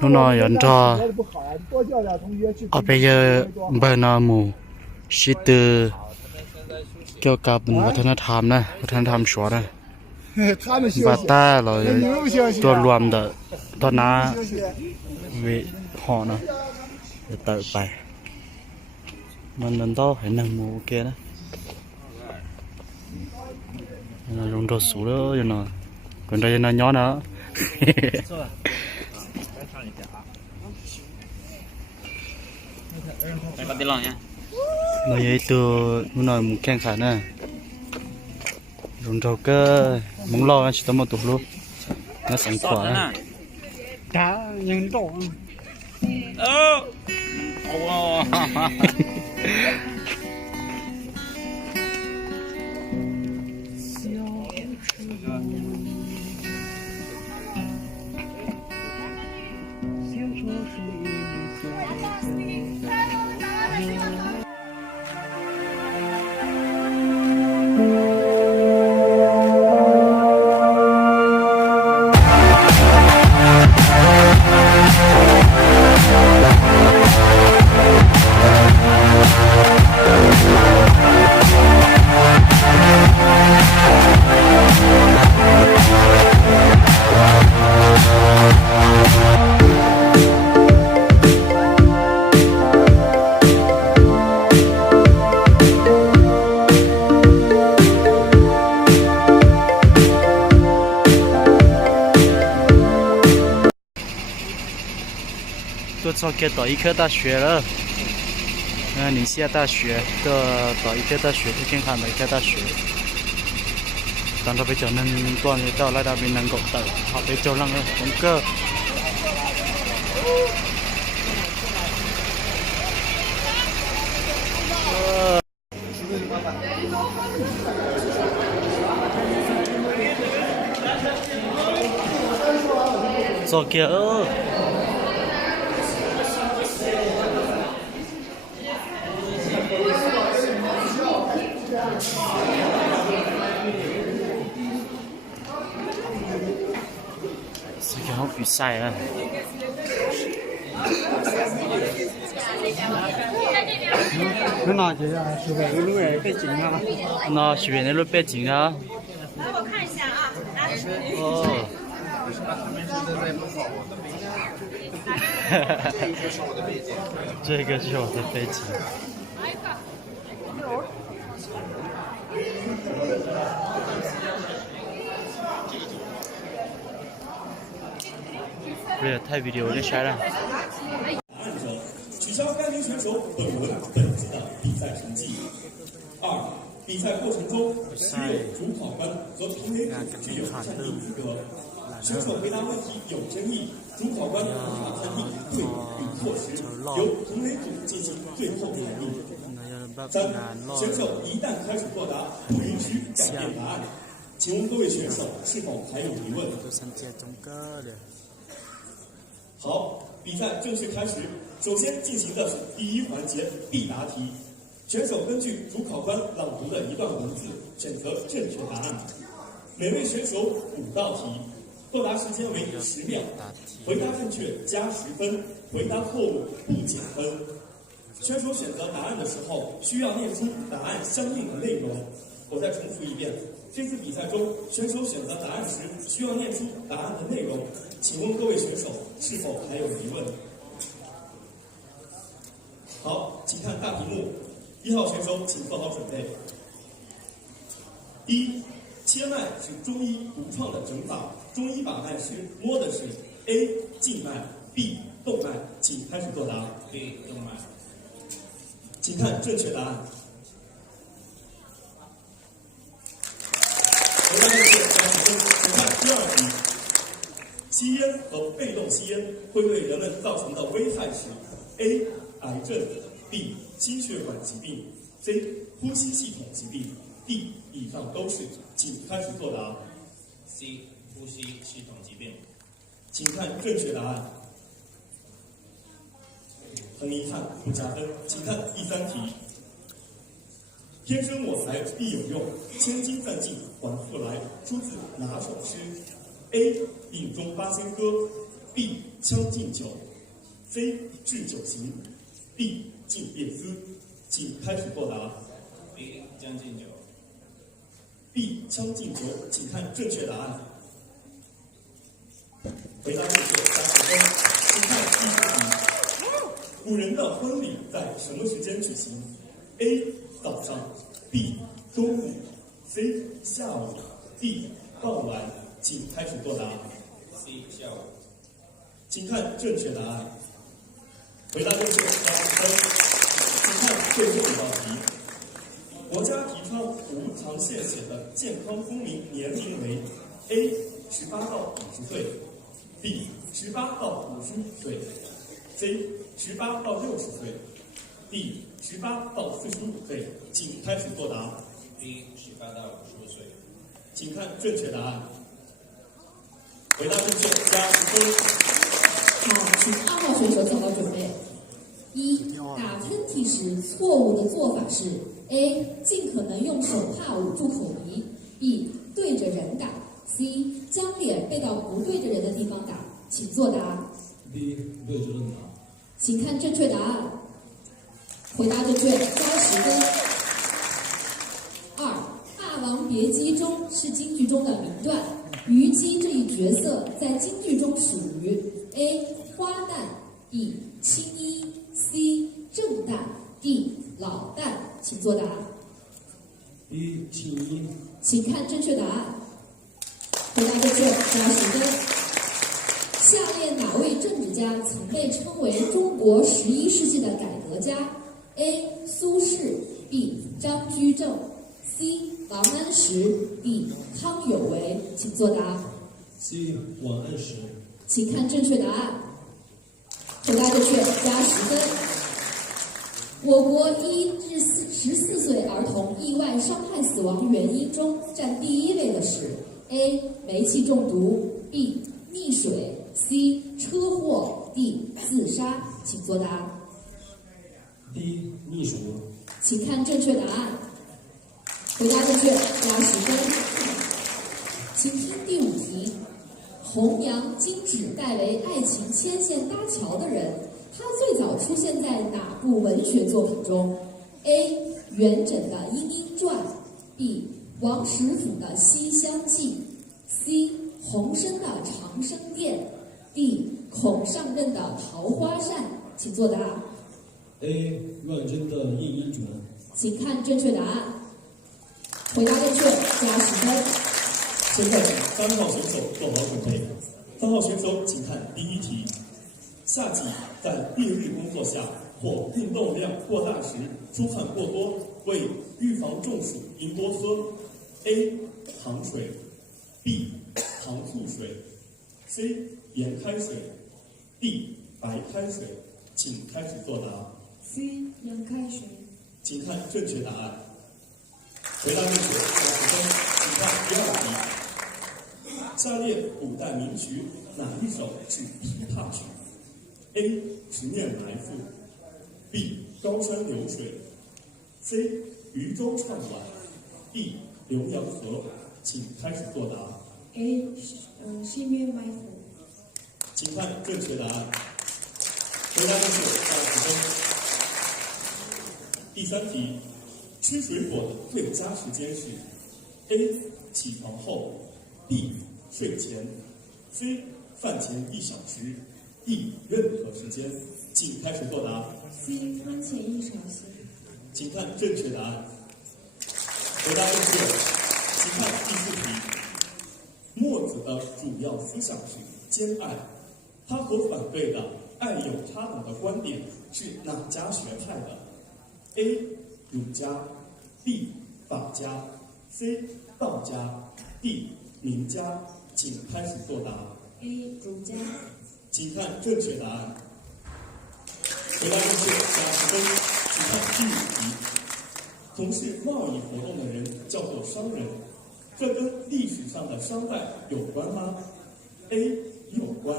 nó nói nhận cho ở bây giờ bên nào mù sĩ từ เกี่ยวกับวัฒนธรรมนะวัฒนธรรมชัวนะบัตตาเราตัวรวม的ตอนนั้นวิหอนะจะเติบไปมันนั่นต้องให้นั่งมูเกนะลงตัวสูงแล้วยังไงคนใดยังย้อนนะไปปฏิลองเนี่ยเราอยู่ตัวนู่นน่ะมุงแข่งขันนะลงตัวก็มุงรอกันชิดตัวตัวลูกน่าสังขวานะจ้ายังโดนโอ้โห都早给到医科大学了，宁夏大学到医科大学去看看医科大学。当เราไปเจอนั่นตัวนี้ต่อระดับเป็นนังกบเต่าเขาไปเจอลังเลยผมก็โซเกีย好比赛啊！那哪去啊？是不是路背景啊？那是边的路背景啊？来，我看一下啊，来。哦。这个是我的背景。不是太 video 有点晒了。取消该名选手本轮本次的比赛成绩。二、比赛过程中只有主考官和评委组具有判定资格。选手回答问题有争议，主考官无法判定对与错时，由评委组进行最后裁定。三、选手一旦开始作答，不允许改变答案。请问各位选手是否还有疑问？好，比赛正式开始。首先进行的是第一环节必答题，选手根据主考官朗读的一段文字选择正确答案。每位选手5道题，作答时间为10秒，回答正确加10分，回答错误不减分。选手选择答案的时候需要念出答案相应的内容。我再重复一遍，这次比赛中选手选择答案时需要念出答案的内容。请问各位选手是否还有疑问？好，请看大题目。1号选手请做好准备。一、切脉是中医独创的整法，中医把脉时摸的是 A 静脉 B 动脉，请开始作答。B 动脉。请看正确答案。回答正确加10分。请看第二题。吸烟和被动吸烟会对人们造成的危害是 A 癌症 B 心血管疾病 C 呼吸系统疾病 D 以上都是，请开始作答。 C 呼吸系统疾病。请看正确答案。很遗憾不加分。请看第3题。天生我材必有用，千金散尽还复来，出自哪首诗？ A 病中八仙歌 B 将进酒 ，C 制酒行 ，D 进列兹，请开始作答。B 将进酒。B 将进酒，请看正确答案。回答正确，30分。请看第一题。古人的婚礼在什么时间举行 ？A 早上 ，B 中午 ，C 下午 ，D 傍晚。请开始作答。C 下午。请看正确答案。回答正确，30分。请看最后一道题。国家提倡无偿献血的健康公民年龄为 A 18到50岁 ，B 18到55岁 ，C 18到60岁 ，D 18到45岁。请开始作答。B 18到55岁。请看正确答案。回答正确，+10分。好，请2号选手做好准备。打喷嚏时错误的做法是 ：A. 尽可能用手帕捂住口鼻 ；B. 对着人打 ；C. 将脸背到不对的人的地方打。请作答。B 对着人打。请看正确答案。回答正确，+10分。2. 《霸王别姬》中是京剧中的名段，虞姬这一角色在京剧中属于 A. 花旦 B. 青衣 C. 正旦 D. 老旦，请作答。B 青衣。请看正确答案。回答正确，+10分。下列哪位政治家曾被称为中国11世纪的改革家 ？A. 苏轼 B. 张居正 C. 王安石 D. 康有为，请作答。C 王安石。请看正确答案。回答正确，+10分。我国1至14岁儿童意外伤害死亡原因中占第1位的是 A. 煤气中毒 B. 溺水 C. 车祸 D. 自杀，请作答。D 溺水。请看正确答案。回答正确，+10分。请听第5题。弘扬金纸代为爱情牵线搭桥的人，他最早出现在哪部文学作品中 ？A. 元稹的《莺莺传》 B. 王实甫的《西厢记》 C. 洪升的《长生殿》 D. 孔尚任的《桃花扇》，请作答。A. 阮珍的《莺莺传》。请看正确答案。回答正确，+10分。现在3号选手做好准备。3号选手，请看第一题。夏季在烈日工作下或运动量过大时出汗过多，为预防中暑应多喝 A. 糖水 B. 糖醋水 C. 盐开水 D. 白开水，请开始作答。 C. 盐开水。请看正确答案。回答正确，20分。请看第2题。下列古代名曲哪一首是琵琶曲 ？A. 十面埋伏 B. 高山流水 C. 渔舟唱晚 D. 浏阳河，请开始作答。 A. 十面埋伏。请看正确答案。回答正确，20分。第3题，吃水果的最佳时间是 A. 起床后 B. 睡前 C. 饭前1小时 D. 任何时间，请开始作答。 C. 饭前1小时。请看正确答案。回答正确，请看第4题。墨子的主要思想是兼爱，他所反对的爱有他等的观点是哪家学派的 ？A. 儒家 B. 法家 C. 道家 D. 名家，请开始作答。 A. 儒家。请看正确答案。回答正确，20分。请看第5题。从事贸易活动的人叫做商人，这跟历史上的商代有关吗 ？A. 有关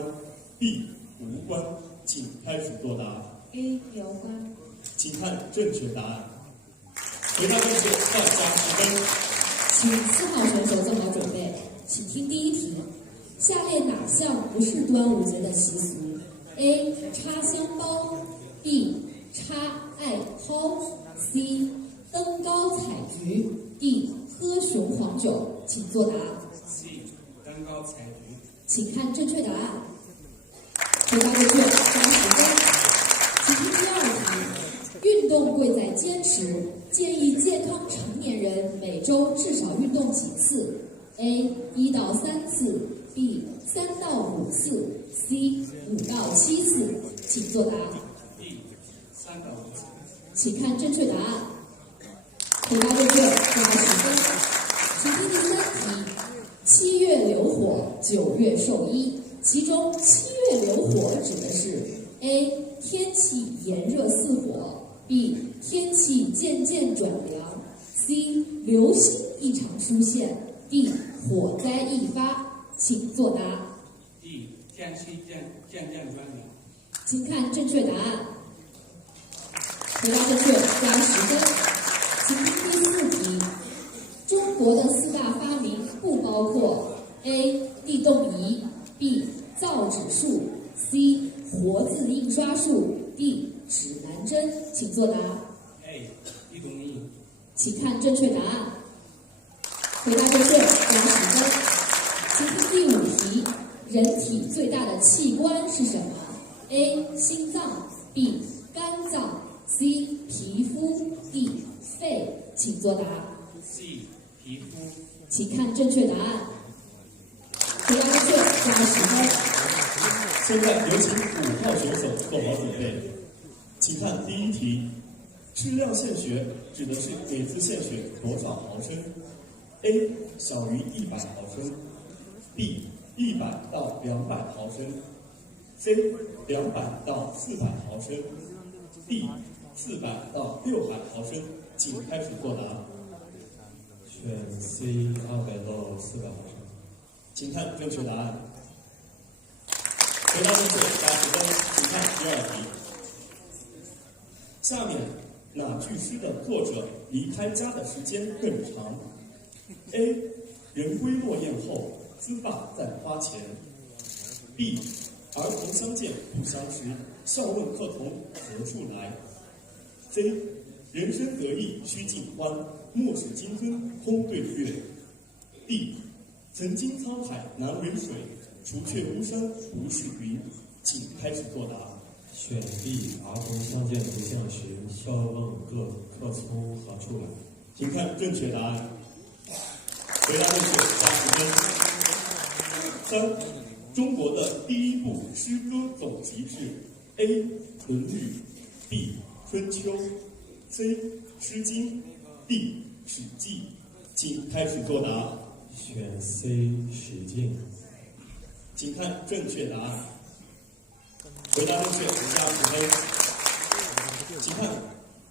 B. 无关，请开始作答。 A. 有关。请看正确答案。回答正确，20分。请4号选手做好准备，请听第1题。下列哪项不是端午节的习俗 ？A. 插香包 B. 插艾蒿 C. 登高采菊 D. 喝雄黄酒，请作答。C. 登高采菊。请看正确答案。回答正确，加10分。请听第2题：运动贵在坚持，建议健康成年人每周至少运动几次 ？A. 1到3次 B. 3到5次 C. 5到7次，请作答。D. 3到5次。请看正确答案。回答正确，加10分。请听第3题：7月流火，9月授衣。其中7月流火指的是 A. 天气炎热似火 B. 天气渐渐转凉 C. 流星异常出现 D. 火灾易发，请作答。 D. 天气渐渐转凉。请看正确答案。回答正确，加10分。请听第4题：中国的4大发明不包括 A. 地动仪 B. 造纸术 C. 活字印刷术 D. 指南针，请作答。 A. 地动仪。请看正确答案。回答正确，加10分。请听第5题：人体最大的器官是什么 ？A. 心脏 B. 肝脏 C. 皮肤 D. 肺，请作答。 C. 皮肤。请看正确答案。回答正确，加10分。现在有请5号选手做好准备，请看第1题：适量献血指的是每次献血多少毫升 ？A. 小于100毫升 B. 100到200毫升 C. 200到400毫升 D. 400到600毫升，请开始作答。选 C 200到400毫升。请看正确答案。回答正确，加10分。请看第2题。下面哪句诗的作者离开家的时间更长 ？A. 人归落雁后，思罢在花前。B. 儿童相见不相识，笑问客从何处来。C. 人生得意须尽欢，莫使金樽空对月。D. 曾经沧海难为水，除却巫山不是云。请开始作答。选 B 儿童相见不相识，笑问客从何处来。请看正确答案。回答正确，加10分。3. 中国的第1部诗歌总集是 A. 论语 B. 春秋 C. 诗经 D. 史记，请开始作答。选 C 史记。请看正确答案。回答正确，加10分。请看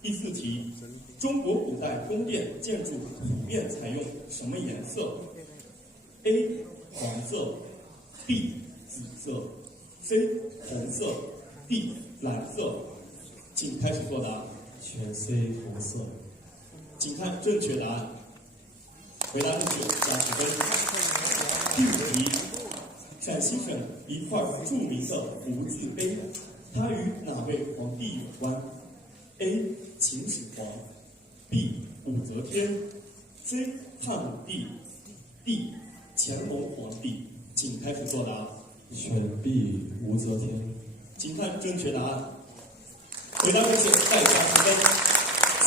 第4题：中国古代宫殿建筑普遍采用什么颜色 ？A. 黄色 B. 紫色 C. 红色 D. 蓝色，请开始作答。选 C 红色。请看正确答案。回答正确，加10分。第5题：陕西省一块著名的无字碑，它与哪位皇帝有关 ？A. 秦始皇 B. 武则天 C. 汉武帝 D. 乾隆皇帝，请开始作答。选 B 武则天。请看正确答案。回答正确，再加10分。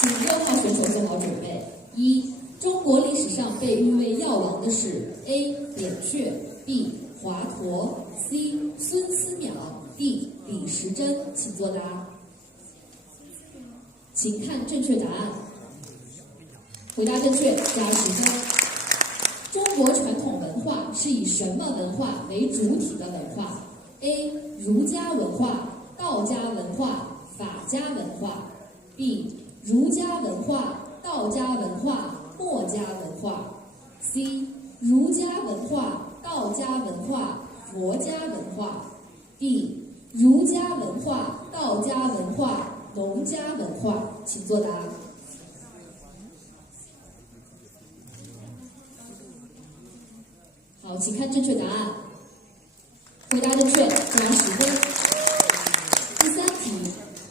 请6号选手做好准备。1. 中国历史上被誉为药王的是 A. 扁鹊 B. 华佗 C. 孙思邈 D. 李时珍，请作答。请看正确答案。回答正确，加10分。中国传统文化是以什么文化为主体的文化 ？A. 儒家文化、道家文化、法家文化 B. 儒家文化、道家文化、墨家文化 C. 儒家文化、道家文化、佛家文化 D. 儒家文化、道家文化、农家文化，请作答。好，请看正确答案。回答正确，加10分。第3题，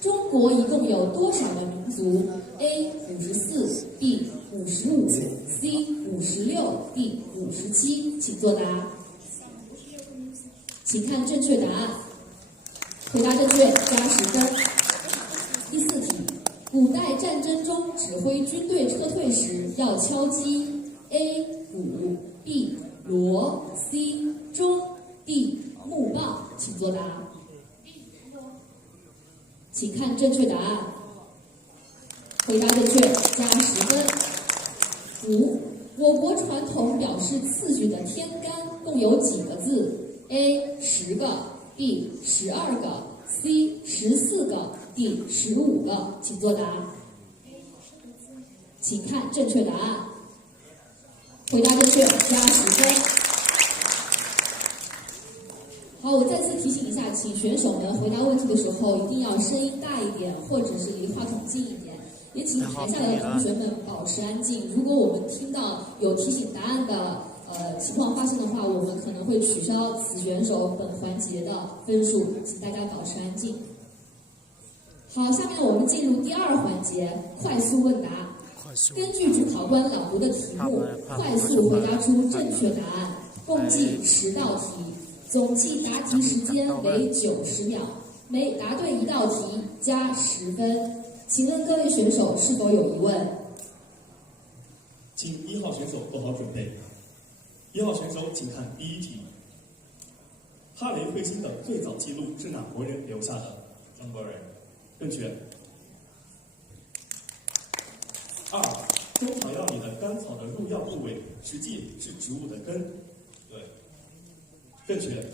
中国一共有多少个民族 ？A 54 ，B 55，C 56，D 57，请作答。请看正确答案。回答正确，加10分。第4题，古代战争中指挥军队撤退时要敲击 A 鼓 ，B 锣 ，C 钟 ，D 木棒，请作答。请看正确答案。回答正确，加10分。5. 我国传统表示次序的天干共有几个字 ？A 10个 ，B 12个 ，C 14个 ，D 15个，请作答。请看正确答案。回答正确，加10分。好，我再次提醒一下，请选手们回答问题的时候一定要声音大一点，或者是离话筒近一点。也请台下的同学们保持安静。如果我们听到有提醒答案的情况发生的话，我们可能会取消此选手本环节的分数，请大家保持安静。好，下面我们进入第2环节，快速问答。根据主考官朗读的题目，快速回答出正确答案，共计10道题，总计答题时间为90秒，每答对1道题加10分。请问各位选手是否有疑问？请1号选手做好准备。1号选手，请看第1题。哈雷彗星的最早记录是哪国人留下的？中国人。正确。2. 中草药里的甘草的入药部位实际是植物的根。对。正确。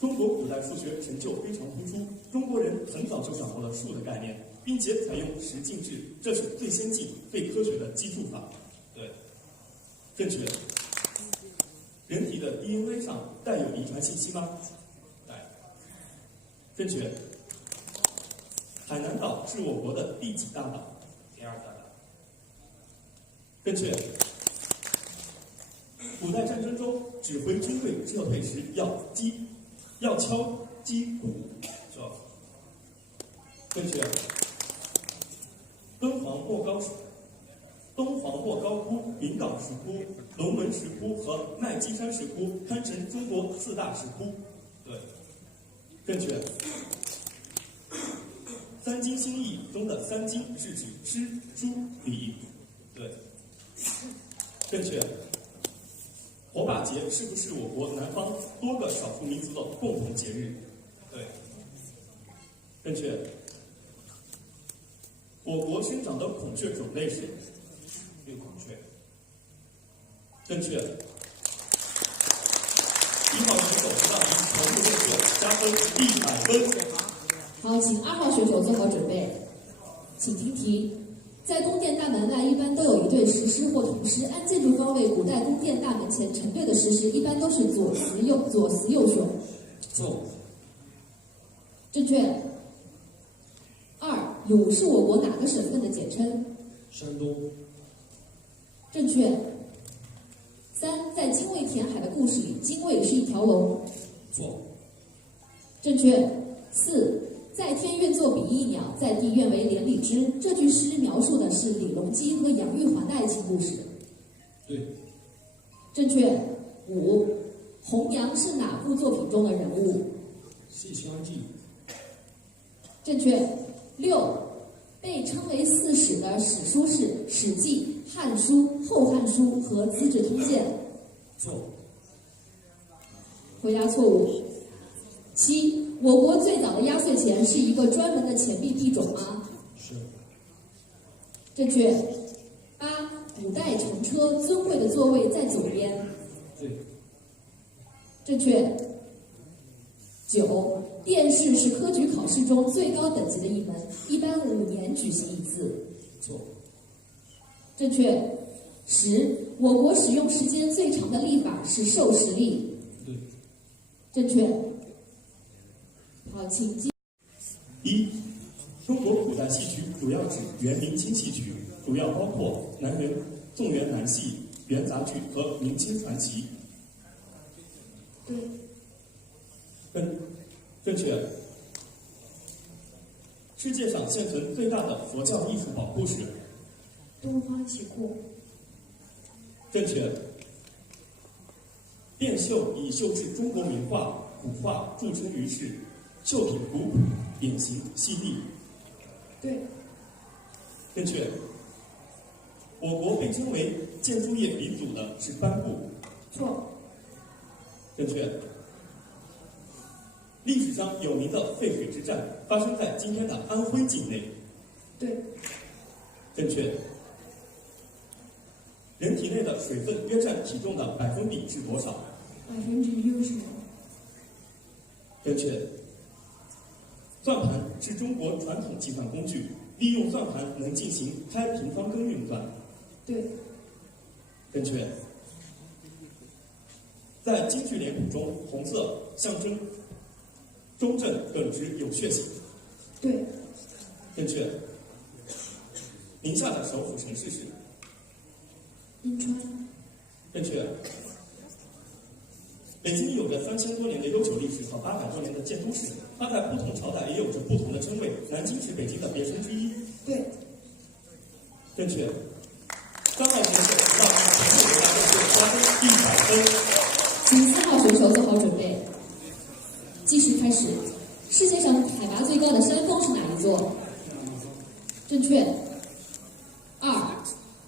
中国古代数学成就非常突出，中国人很早就掌握了数的概念，并且采用十进制，这是最先进、最科学的计数法。对，正确。人体的 DNA 上带有遗传信息吗？带。正确。海南岛是我国的第几大岛？第2大岛。正确。古代战争中，指挥军队撤退时要敲击鼓，错。正确。敦煌莫高窟、临港石窟、龙门石窟和麦积山石窟堪称中国4大石窟。对。正确。3经心意中的3经是指诗、书、礼。对。正确。火把节是不是我国南方多个少数民族的共同节日？对。正确。我国生长的孔雀种类是绿孔雀。正确。1号选手回答题全部正确，加分100分。好，请2号选手做好准备，请听题。在宫殿大门外一般都有一对石狮或铜狮，按建筑方位，古代宫殿大门前成对的石狮一般都是左雌右雄。错。正确。2. 鲁是我国哪个省份的简称？山东。正确。3. 在精卫填海的故事里，精卫是一条龙。错。正确。4. 在天愿作比翼鸟，在地愿为连理枝。这句诗描述的是李隆基和杨玉环的爱情故事。对。正确。5. 红娘是哪部作品中的人物？《西厢记》。正确。6. 被称为4史的史书是《史记》《汉书》《后汉书》和《资治通鉴》。错。回答错误。7. 我国最早的压岁钱是一个专门的钱币币种吗？是。正确。8. 古代乘车尊贵的座位在左边。对。正确。9. 殿试是科举考试中最高等级的一门，一般5年举行一次。错。正确。10. 我国使用时间最长的历法是授时历。对。正确。好，请继。1. 中国古代戏曲主要指元明清戏曲，主要包括宋元南戏、元杂剧和明清传奇。对。正确。世界上现存最大的佛教艺术宝库是？东方起库。正确。汴绣以绣制中国名画、古画著称于世，绣品古朴、典型、细腻。对。正确。我国被称为建筑业鼻祖的是班固。错。正确。历史上有名的沸水之战发生在今天的安徽境内。对。正确。人体内的水分约占体重的百分比是多少？60%。正确。算盘是中国传统计算工具，利用算盘能进行开平方根运算。对。正确。在京剧脸谱中，红色象征中正耿直有血性。对。正确。宁夏的首府城市是？银川。正确。北京有着3000多年的悠久历史和800多年的建都史，它在不同朝代也有着不同的称谓。南京是北京的别称之一。对。正确。3号选手让评委大家加分100分。请3号选手做好准备，计时开始。世界上海拔最高的山峰是哪一座？正确。2，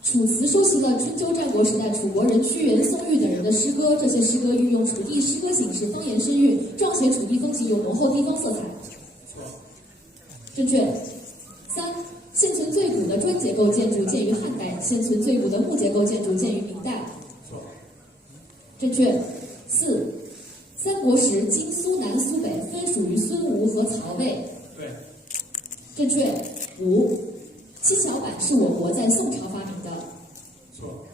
楚辞收集了春秋战国时代楚国人屈原、宋玉等人的诗歌，这些诗歌运用楚地诗歌形式，方言声韵，彰显楚地风情，有浓厚地方色彩。正确。3，现存最古的砖结构建筑建于汉代，现存最古的木结构建筑建于明代。正确。4，三国时今苏南苏北分属于孙吴和曹魏。对。正确。5，七巧板是我国在宋朝发明的。错。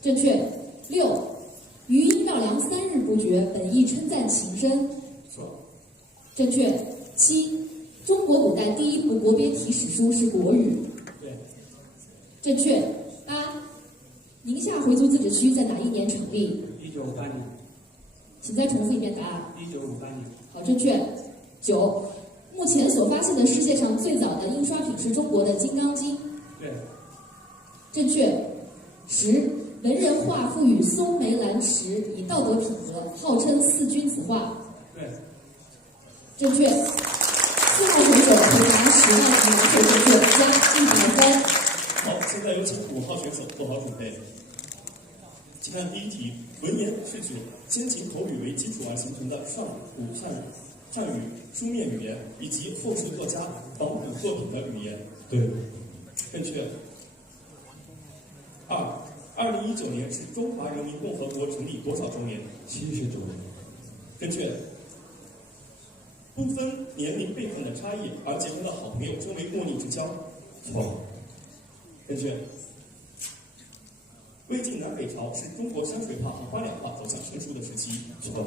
正确。6，余音绕梁3日不绝，本意称赞琴声。错。正确。7，中国古代第一部国别体史书是国语。对。正确。8，宁夏回族自治区在哪一年成立？1958年。请再重复一遍答案。1958年。好，正确。9，目前所发现的世界上最早的印刷品是中国的《金刚经》。对。正确。10，文人画赋予松梅兰池，以道德品德，号称四君子画。对。正确。4号选手回答10道题，完全正确，加100分。好，现在有请5号选手做好准备。请看第一题，文言是指先秦口语为基础而形成的上古汉语书面语言，以及后世作家仿古作品的语言。对。正确。2， 2019年是中华人民共和国成立多少周年？70周年。正确。不分年龄辈分的差异而结成的好朋友称为莫逆之交。错。正确。魏晋南北朝是中国山水画和花鸟画走向成熟的时期。错。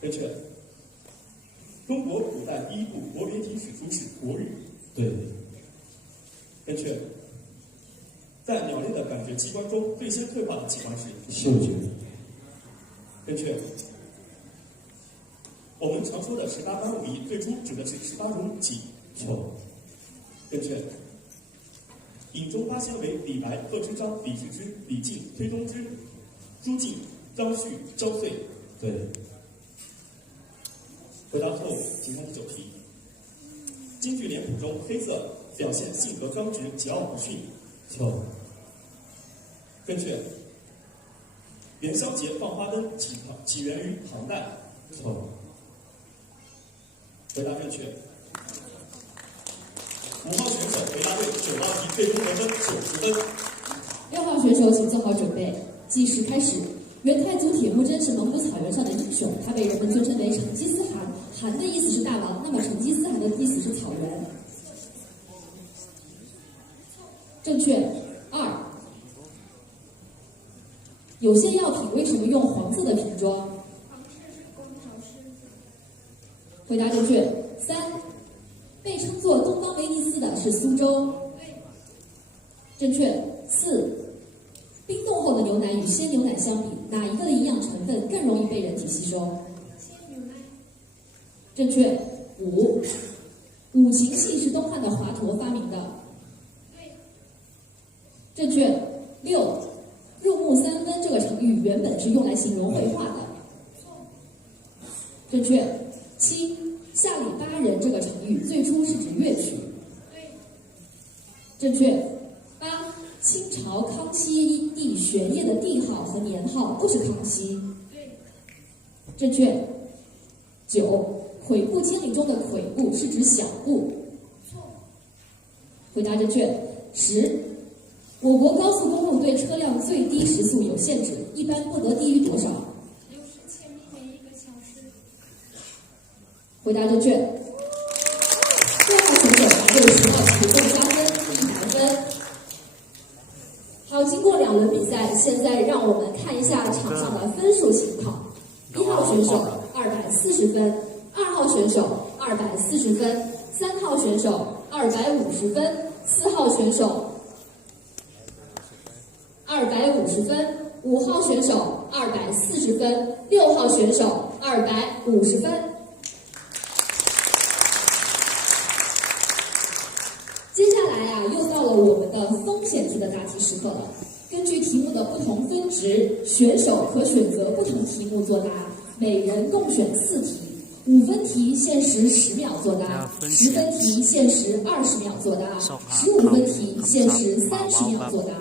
正确。中国古代第一部国别体史书是国语。对。正确。在鸟类的感觉器官中，最先退化的器官是嗅觉。正确。我们常说的18般武艺，最初指的是18种武器。错。正确。尹中八仙为李白、贺知章、李世之、李靖、崔东之、朱敬、张旭、焦遂。对。回答错误，请看第9题。京剧脸谱中黑色表现性格刚直、桀骜不驯。错。正确。元宵节放花灯起源于唐代。错。回答正确。5号选手回答对9道题，最终得分90分。6号选手请做好准备，计时开始。元太祖铁木真是蒙古草原上的英雄，他被人们尊称为成吉思汗，汗的意思是大王，那么成吉思汗的意思是草原。正确。2，有些药品为什么用黄色的瓶装？回答正确。3，被称作东方威尼斯的是苏州。正确。4，冰冻后的牛奶与鲜牛奶相比，哪一个的营养成分更容易被人体吸收？鲜牛奶。正确。5，五禽戏是东汉的华佗发明的。正确。6，入木三分这个成语原本是用来形容绘画的。正确。7，下里巴人这个成语最初是指乐曲。正确。8，清朝康熙帝玄烨的帝号和年号都是康熙。正确。9，跬步千里中的跬步是指小步。回答正确。10，我国高速公路对车辆最低时速有限制，一般不得低于多少？ 60千米每1个小时。回答正确。6号选手答对10道题，共加分100分。好，经过2轮比赛，现在让我们看一下场上的分数情况。1号选手240分，2号选手240分，3号选手250分，4号选手250分，5号选手240分，6号选手250分。接下来啊，又到了我们的风险题的答题时刻了。根据题目的不同分值，选手可选择不同题目作答，每人共选4题。5分题限时10秒作答，10分题限时20秒作答，15分题限时30秒作答。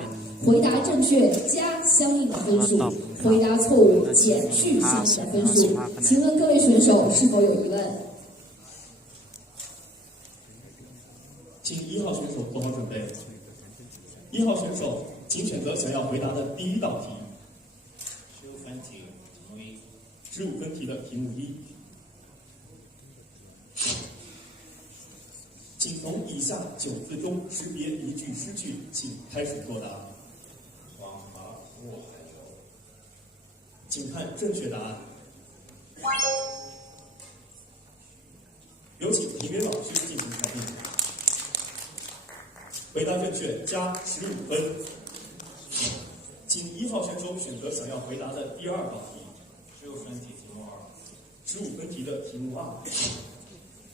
回答正确加相应的分数，回答错误减去相应的分数。请问各位选手是否有疑问？请1号选手做好准备。1号选手，请选择想要回答的第1道题。15分题题目1。15分题的题目1。请从以下9字中识别一句诗句，请开始作答。黄河入海流。请看正确答案。有请评委老师进行裁定。回答正确加15分。请1号选手选择想要回答的第2道题。15分题题目2。15分题的题目2。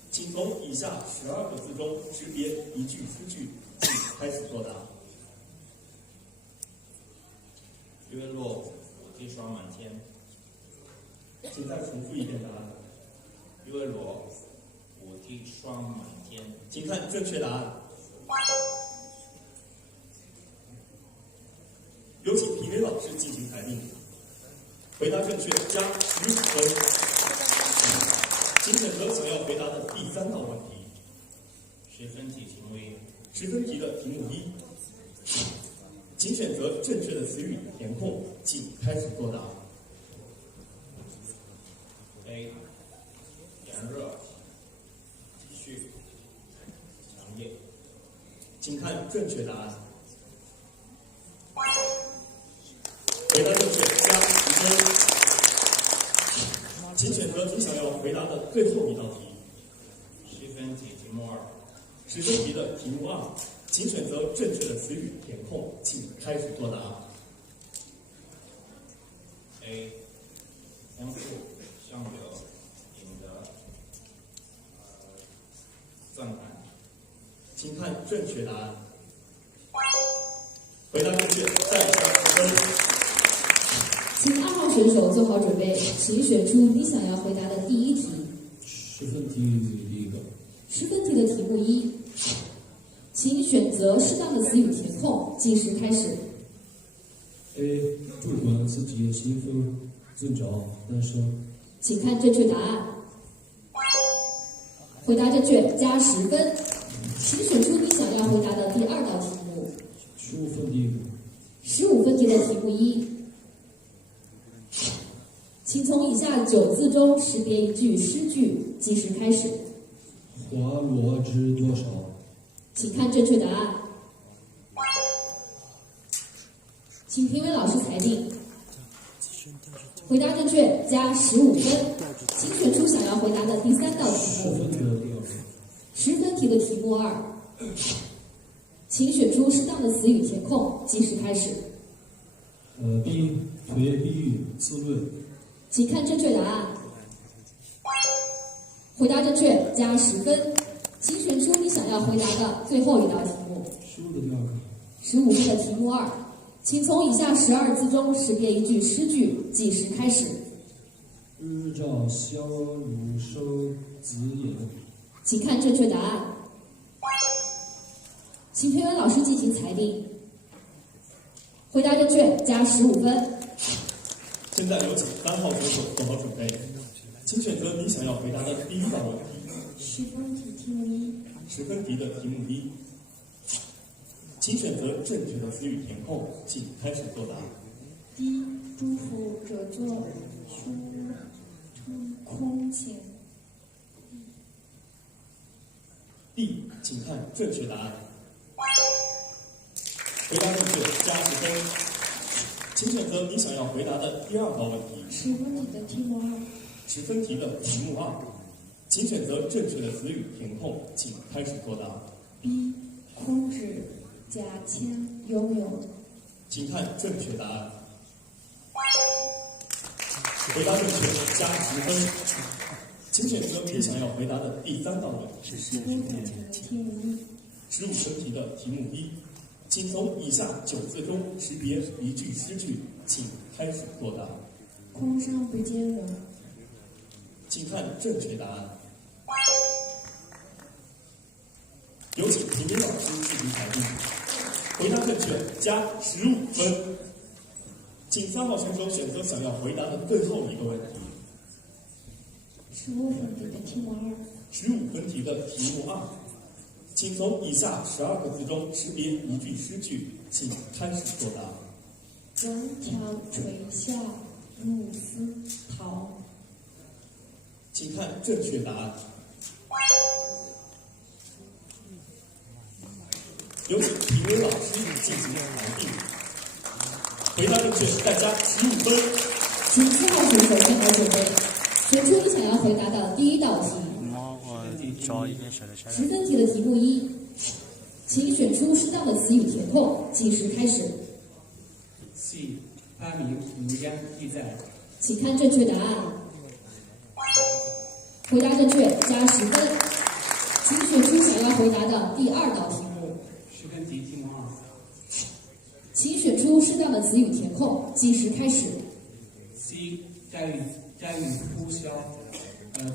请从以下12个字中识别一句诗句，请开始作答。月落乌啼霜满天。请再重复一遍答案。月落乌啼霜满天。请看正确答案。有请评委老师进行裁定。回答正确加15分。请选择想要回答的第3道问题。10分题题目1。10分题的题目1。请选择正确的词语填空，请开始作答。A. 炎热、急续、强烈。请看正确答案。回答正确加10分。请选择你想要回答的最后一道题。10分题题目2。10分题的题目2。请选择正确的词语填空，请开始作答。A. 天赋相流赢得赞叹。请看正确答案。回答正确再加10分。请2号选手做好准备，请选出你想要回答的第1题。10分题第1个。10分题的题目1。请选择适当的词语填空，计时开始。A. 主观自己兴奋增长诞生。请看正确答案。回答正确加10分。请选出你想要回答的第2道题目。15分题。15分题的题目1。请从以下9字中识别一句诗句，计时开始。花落知多少？请看正确答案。请评委老师裁定。回答正确加15分。请选出想要回答的第3道题目。10分题的题目2。请选出适当的词语填空，计时开始。B. 推比喻自论。请看正确答案。回答正确加10分。请选出你想要回答的最后一道题目。15的第二个。15分的题目2，请从以下12字中识别一句诗句，计时开始。日照萧如收子也。请看正确答案。请评委老师进行裁定。回答正确加15分。现在有请3号选手做好准备，请选择你想要回答的第一道问题。10分题题目1。10分题的题目1，请选择正确的词语填空，请开始作答。第一，祝福者作书空前。D，请看正确答案。回答正确加10分。请选择你想要回答的第二道问题。10分题的题目2。10分题的题目2，请选择正确的词语填空，请开始作答。B，空指甲签拥有。请看正确答案。回答正确加10分。请选择你想要回答的第3道问题。15分题的题目1。15分题的题目1，请从以下9字中识别一句诗句，请开始作答。空山不见人。请看正确答案。有请评委老师进行裁定。回答正确加15分。请3号选手选择想要回答的最后一个问题。15分题的题目2。15分题的题目2，请从以下12个字中识别一句诗句，请开始作答。人条垂下露丝桃。请看正确答案。有请评委老师进行裁定。回答正确再加15分。请7号选手做好准备，选出你想要回答的第一道题。10分题的题目1，请选出适当的词语填空，计时开始。系发明如烟地在。请看正确答案。回答正确加10分。请选出想要回答的第2道题目。10分题题目2。请选出适当的词语填空，计时开始。C 战与呼啸，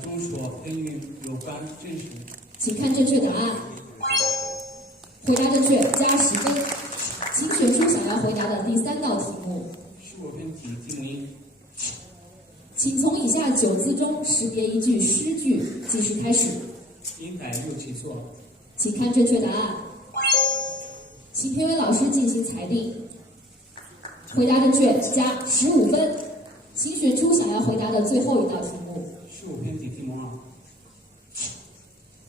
中说跟与有关证实。请看正确答案。回答正确加10分。请选出想要回答的第3道题目。15分题题目1。请从以下9字中识别一句诗句，计时开始。应改六其错。请看正确答案。请评委老师进行裁定。回答正确加15分。请选出想要回答的最后一道题目。15分题题目2。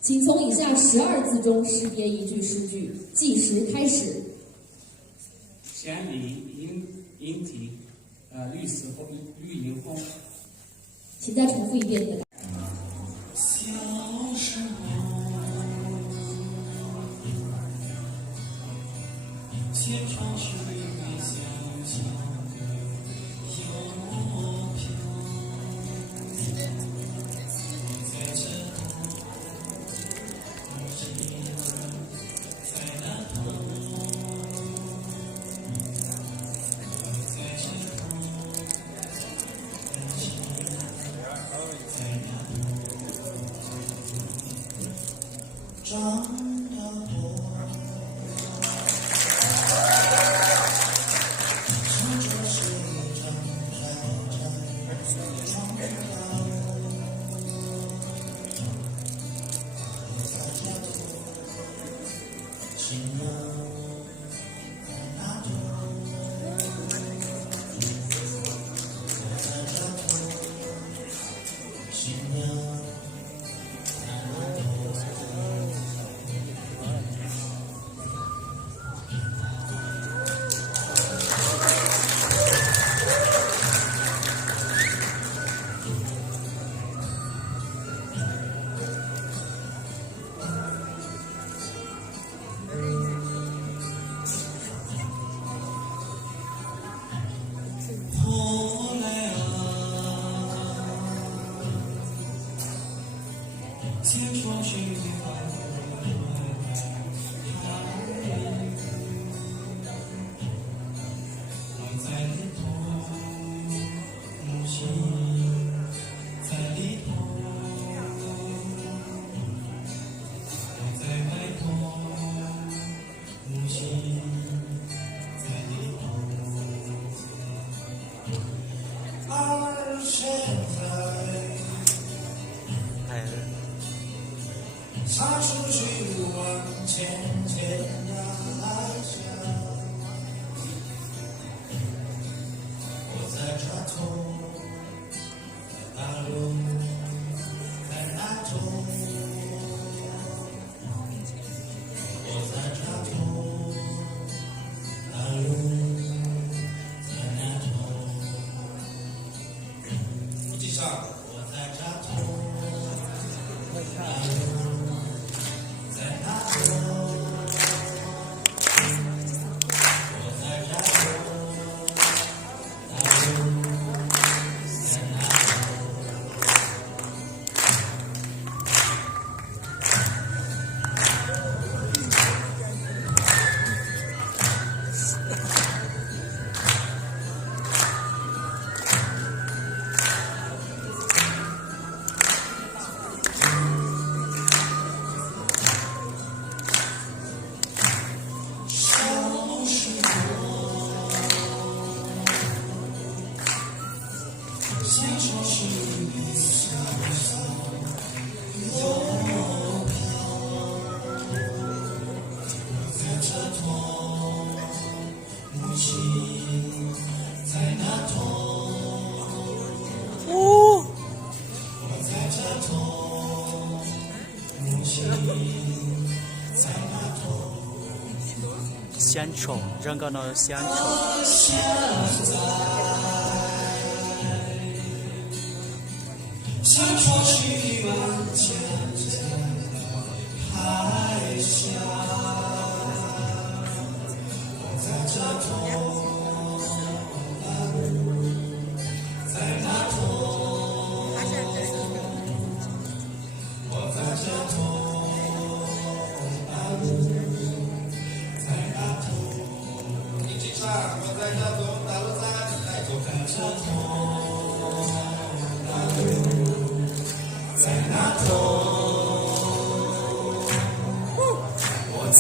请从以下12字中识别一句诗句，计时开始。闲离阴体，绿死后绿迎风。请再重复一遍你的。鲜丑，整个的鲜丑。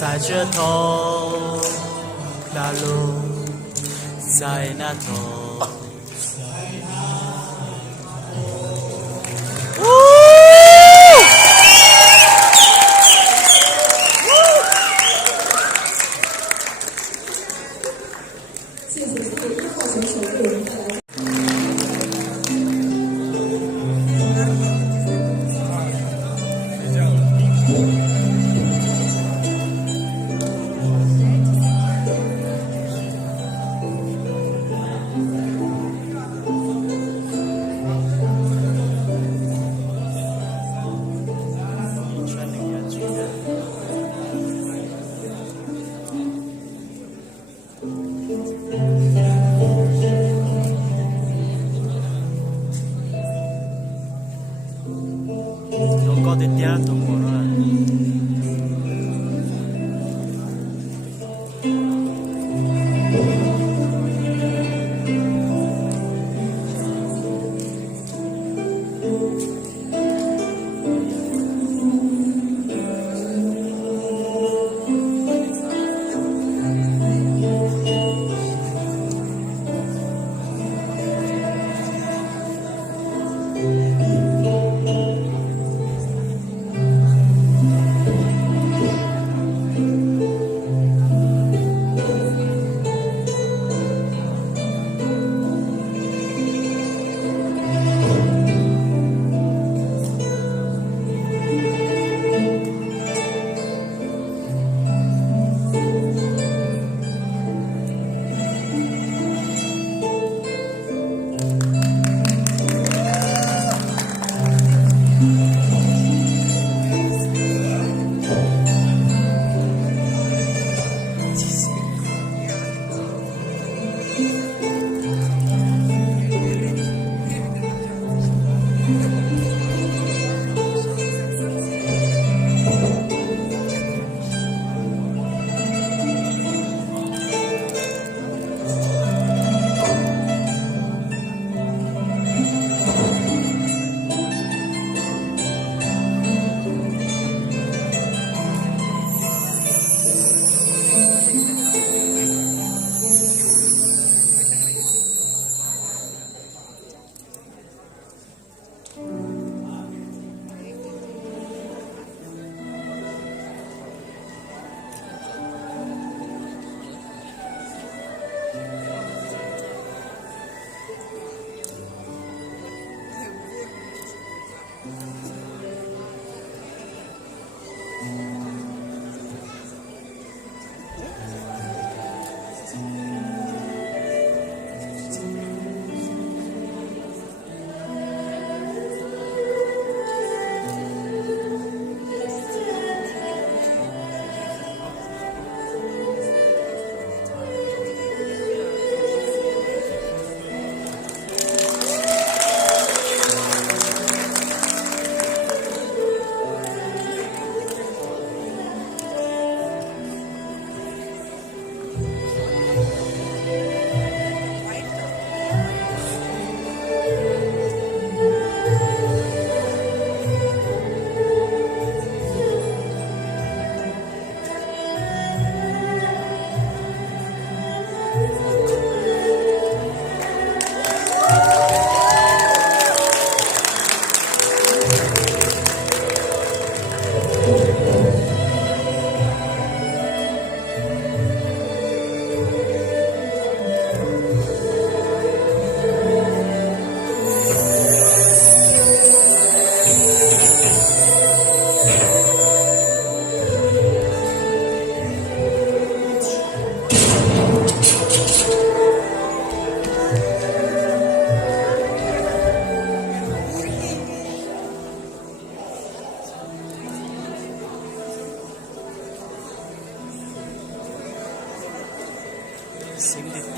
在这头，大路在那头。谢谢这个1号选手为我们带来。có thể tiếng tôi muốn rồi.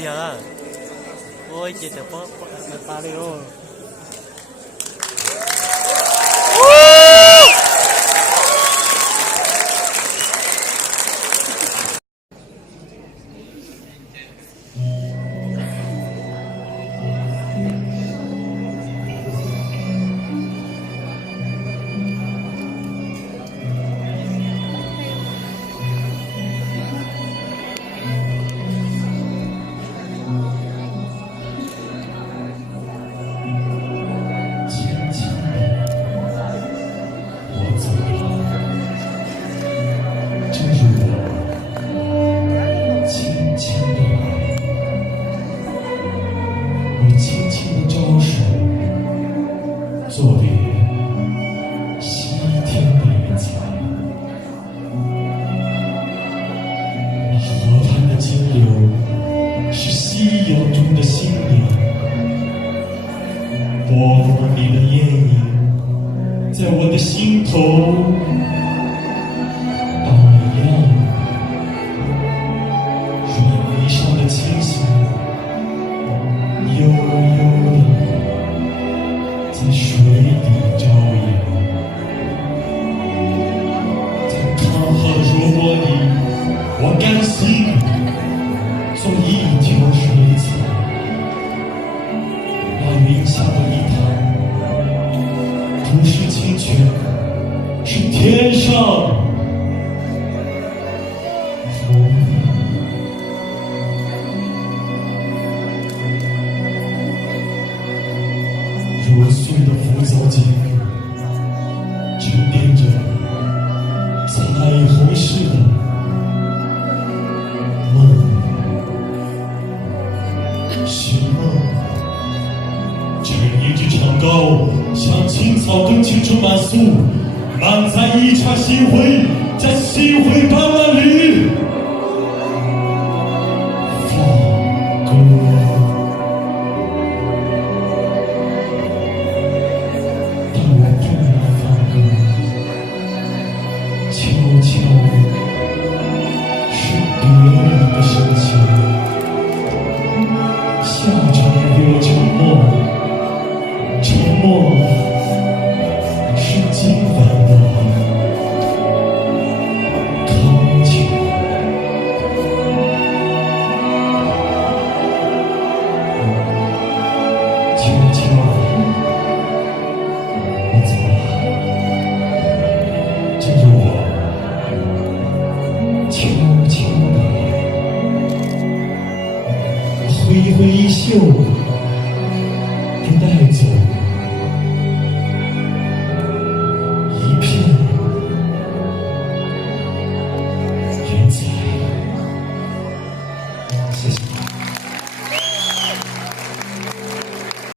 điều đó. Ôi chị được bó ta đi ô.作别西天的云彩，河畔的金柳是夕阳中的新娘，波光里的艳影在我的心头荡漾，软泥上的清香悠悠的在水底招摇，在康河的浊波里，我甘心做一条水草。那云下的一潭，不是清泉，是天上风。揉碎的浮藻茧，沉淀着彩虹似的梦。寻梦，这一支长篙，像青草更青春满素，满载一刹心灰，在心灰斑斓里放歌。悄悄是别人的深情，笑着也有沉默，沉默是今晚的康桥。悄悄，我走了，正如我悄悄地挥挥衣袖。